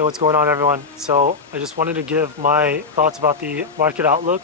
Hey, what's going on, everyone? So I just wanted to give my thoughts about the market outlook.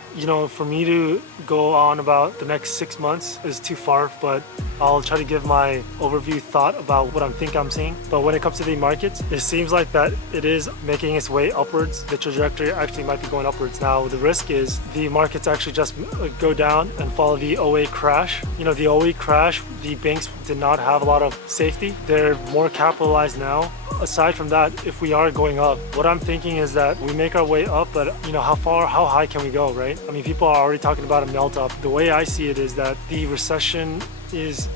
For me to go on about the next 6 months is too far, but I'll try to give my overview thought about what I'm seeing. But when it comes to the markets, it seems like that it is making its way upwards. The trajectory actually might be going upwards. Now, the risk is the markets actually just go down and follow the '08 crash. The '08 crash, the banks did not have a lot of safety. They're more capitalized now. Aside from that, if we are going up, what I'm thinking is that we make our way up, but how high can we go, right? I mean, people are already talking about a melt up. The way I see it is that the recession is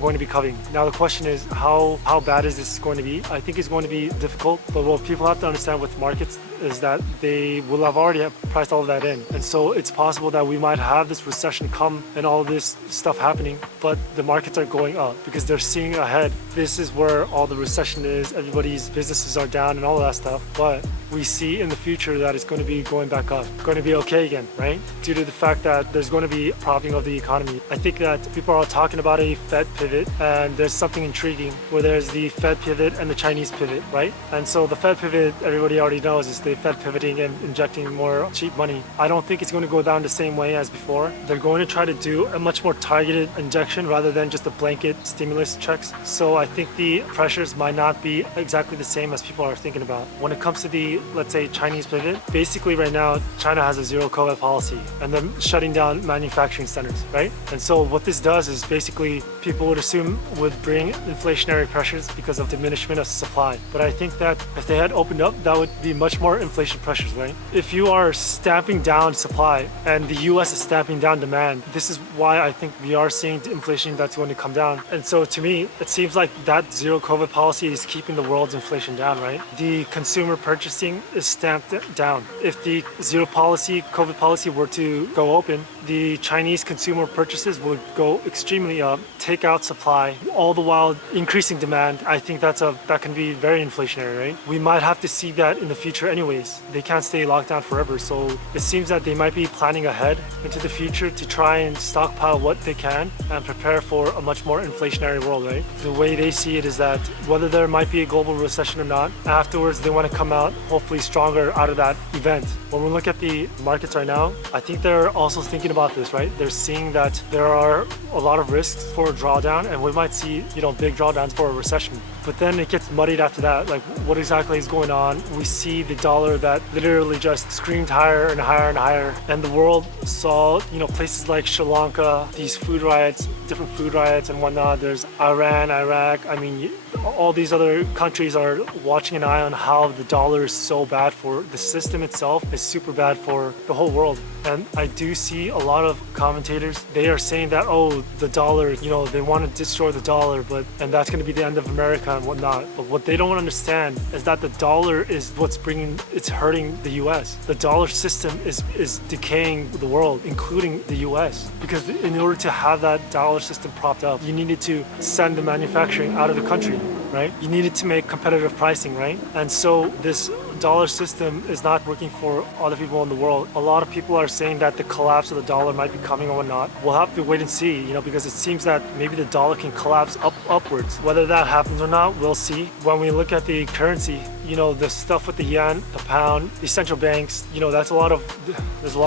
going to be coming. Now the question is how bad is this going to be? I think it's going to be difficult, but what people have to understand with markets is that they will have already priced all of that in. And so it's possible that we might have this recession come and all this stuff happening, but the markets are going up because they're seeing ahead. This is where all the recession is, everybody's businesses are down and all of that stuff. But we see in the future that it's going to be going back up, going to be okay again, right? Due to the fact that there's going to be propping of the economy. I think that people are all talking about a Fed pivot, and there's something intriguing where there's the Fed pivot and the Chinese pivot, right? And so the Fed pivot, everybody already knows, is the Fed pivoting and injecting more cheap money. I don't think it's going to go down the same way as before. They're going to try to do a much more targeted injection rather than just a blanket stimulus checks. So I think the pressures might not be exactly the same as people are thinking about. When it comes to the, let's say, Chinese pivot, basically right now, China has a zero COVID policy and they're shutting down manufacturing centers, right? And so what this does is basically people would assume would bring inflationary pressures because of diminishment of supply. But I think that if they had opened up, that would be much more inflation pressures, right? If you are stamping down supply and the US is stamping down demand, this is why I think we are seeing the inflation that's going to come down. And so to me, it seems like that zero COVID policy is keeping the world's inflation down, right? The consumer purchasing is stamped down. If the zero COVID policy were to go open, the Chinese consumer purchases would go extremely up, take out supply, all the while increasing demand. I think that can be very inflationary, right? We might have to see that in the future anyways. They can't stay locked down forever. So it seems that they might be planning ahead into the future to try and stockpile what they can and prepare for a much more inflationary world, right? The way they see it is that whether there might be a global recession or not, afterwards they want to come out hopefully stronger out of that event. When we look at the markets right now, I think they're also thinking about this, right? They're seeing that there are a lot of risks for a drawdown, and we might see, big drawdowns for a recession. But then it gets muddied after that. Like, what exactly is going on? We see the dollar that literally just screamed higher and higher and higher. And the world saw, places like Sri Lanka, these food riots, different food riots and whatnot. There's Iran, Iraq. I mean, all these other countries are watching an eye on how the dollar is so bad for the system itself, is super bad for the whole world. And I do see a lot of commentators, they are saying that, oh, the dollar, they want to destroy the dollar, and that's going to be the end of America and whatnot. But what they don't understand is that the dollar is it's hurting the US. The dollar system is decaying the world, including the US. Because in order to have that dollar system propped up, you needed to send the manufacturing out of the country, right? You needed to make competitive pricing, right? And so this dollar system is not working for other people in the world. A lot of people are saying that the collapse of the dollar might be coming or not. We'll have to wait and see, because it seems that maybe the dollar can collapse upwards. Whether that happens or not, we'll see. When we look at the currency, the stuff with the yen, the pound, the central banks, there's a lot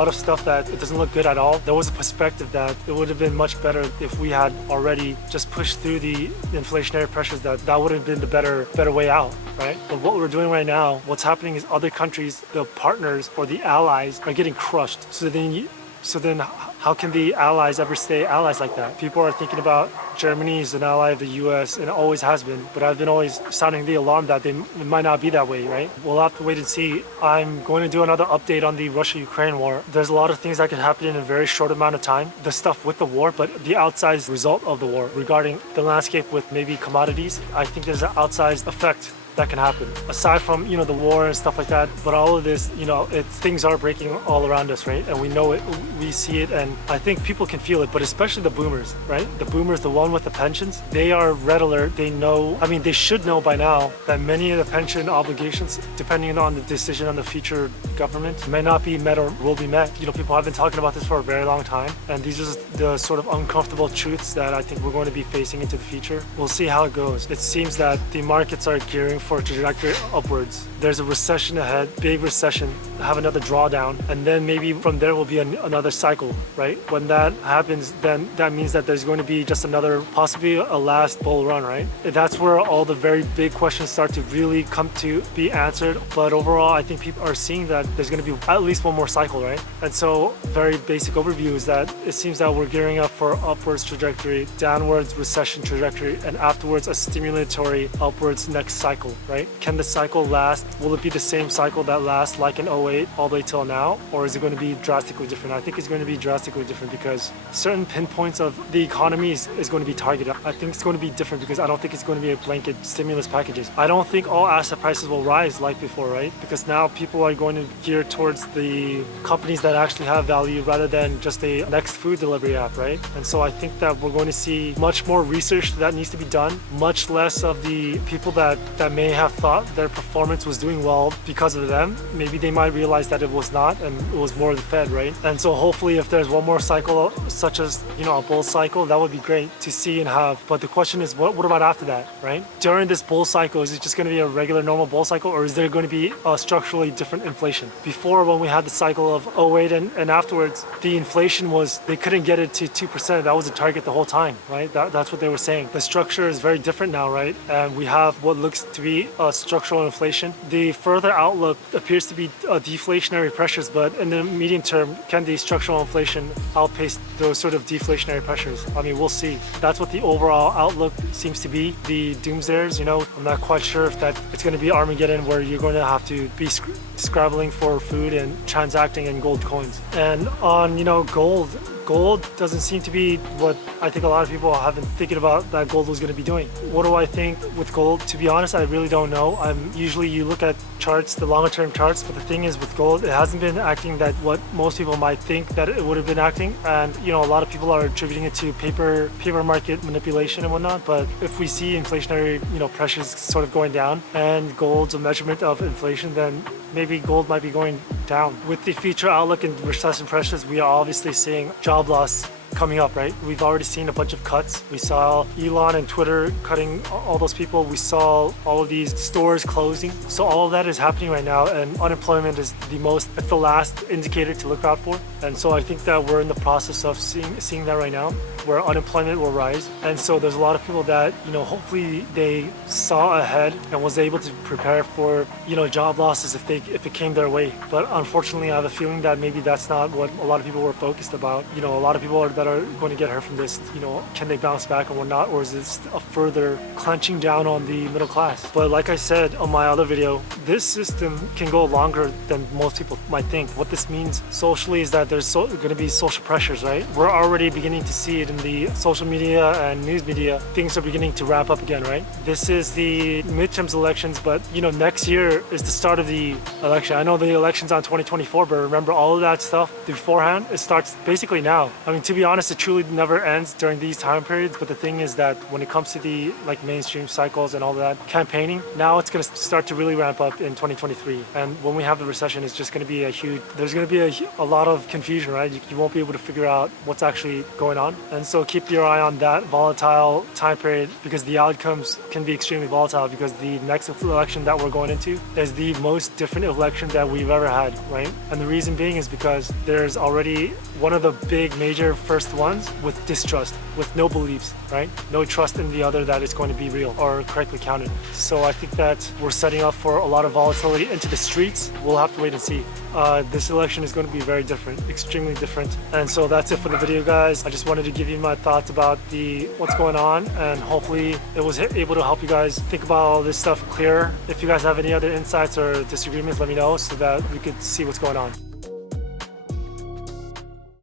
of stuff that it doesn't look good at all. There was a perspective that it would have been much better if we had already just pushed through the inflationary pressures. That would have been the better way out, right? But what we're doing right now, what's happening is other countries, the partners or the allies, are getting crushed. So then how can the allies ever stay allies like that? People are thinking about Germany is an ally of the US and always has been, but I've been always sounding the alarm that it might not be that way, right? We'll have to wait and see. I'm going to do another update on the Russia-Ukraine war. There's a lot of things that can happen in a very short amount of time. The stuff with the war, but the outsized result of the war regarding the landscape with maybe commodities, I think there's an outsized effect that can happen aside from the war and stuff like that. But all of this, things are breaking all around us, right? And we know it, we see it, and I think people can feel it. But especially the boomers, right? The boomers, the one with the pensions, they are red alert. They know, they should know by now that many of the pension obligations, depending on the decision on the future government, may not be met or will be met. People have been talking about this for a very long time, and these are the sort of uncomfortable truths that I think we're going to be facing into the future. We'll see how it goes. It seems that the markets are gearing for a trajectory upwards. There's a recession ahead, big recession, have another drawdown, and then maybe from there will be another cycle, right? When that happens, then that means that there's going to be just another, possibly a last bull run, right? That's where all the very big questions start to really come to be answered. But overall, I think people are seeing that there's going to be at least one more cycle, right? And so very basic overview is that it seems that we're gearing up for upwards trajectory, downwards recession trajectory, and afterwards a stimulatory upwards next cycle, right? Can the cycle last? Will it be the same cycle that lasts like in '08 all the way till now? Or is it going to be drastically different? I think it's going to be drastically different because certain pinpoints of the economy is going to be targeted. I think it's going to be different because I don't think it's going to be a blanket stimulus packages. I don't think all asset prices will rise like before, right? Because now people are going to gear towards the companies that actually have value rather than just a next food delivery app, right? And so I think that we're going to see much more research that needs to be done, much less of the people that may have thought their performance was doing well because of them. Maybe they might realize that it was not, and it was more the Fed, right? And so hopefully if there's one more cycle, such as, you know, a bull cycle, that would be great to see and have. But the question is, what about after that, right? During this bull cycle, is it just going to be a regular normal bull cycle, or is there going to be a structurally different inflation? Before, when we had the cycle of '08 and afterwards, the inflation was, they couldn't get it to 2%. That was the target the whole time, right? That's what they were saying. The structure is very different now, right? And we have what looks to be a structural inflation. The further outlook appears to be deflationary pressures, but in the medium term, can the structural inflation outpace those sort of deflationary pressures? I mean, we'll see. That's what the overall outlook seems to be. The doomsayers, you know, I'm not quite sure if that it's going to be Armageddon where you're going to have to be scrabbling for food and transacting in gold coins. And on, you know, gold doesn't seem to be what I think a lot of people have been thinking about that gold was going to be doing. What do I think with gold? To be honest, I really don't know. Usually you look at charts, the longer term charts, but the thing is with gold, it hasn't been acting that what most people might think that it would have been acting. And, you know, a lot of people are attributing it to paper market manipulation and whatnot. But if we see inflationary, you know, pressures sort of going down and gold's a measurement of inflation, then maybe gold might be going down. With the future outlook and recession pressures, we are obviously seeing job loss coming up, right? We've already seen a bunch of cuts. We saw Elon and Twitter cutting all those people. We saw all of these stores closing. So all of that is happening right now, and unemployment is it's the last indicator to look out for. And so I think that we're in the process of seeing that right now, where unemployment will rise. And so there's a lot of people that, you know, hopefully they saw ahead and was able to prepare for, you know, job losses if it came their way. But unfortunately, I have a feeling that maybe that's not what a lot of people were focused about. You know, a lot of people that are going to get hurt from this, you know, can they bounce back and whatnot, or is this a further clenching down on the middle class? But like I said on my other video, this system can go longer than most people might think. What this means socially is that there's going to be social pressures, right? We're already beginning to see it in the social media and news media. Things are beginning to ramp up again, right? This is the midterms elections, but, you know, next year is the start of the election. I know the election's on 2024, but remember all of that stuff beforehand, it starts basically now. I mean, to be honest, it truly never ends during these time periods, but the thing is that when it comes to the like mainstream cycles and all that campaigning, now it's going to start to really ramp up in 2023. And when we have the recession, it's just going to be there's going to be a lot of confusion, right? You won't be able to figure out what's actually going on. And so keep your eye on that volatile time period, because the outcomes can be extremely volatile, because the next election that we're going into is the most different election that we've ever had, right? And the reason being is because there's already one of the big major first ones with distrust, with no beliefs, right? No trust in the other that it's going to be real or correctly counted. So I think that we're setting up for a lot of volatility into the streets. We'll have to wait and see. This election is going to be very different, extremely different. And so that's it for the video, guys. I just wanted to give you my thoughts about what's going on, and hopefully it was able to help you guys think about all this stuff clearer. If you guys have any other insights or disagreements, let me know so that we could see what's going on.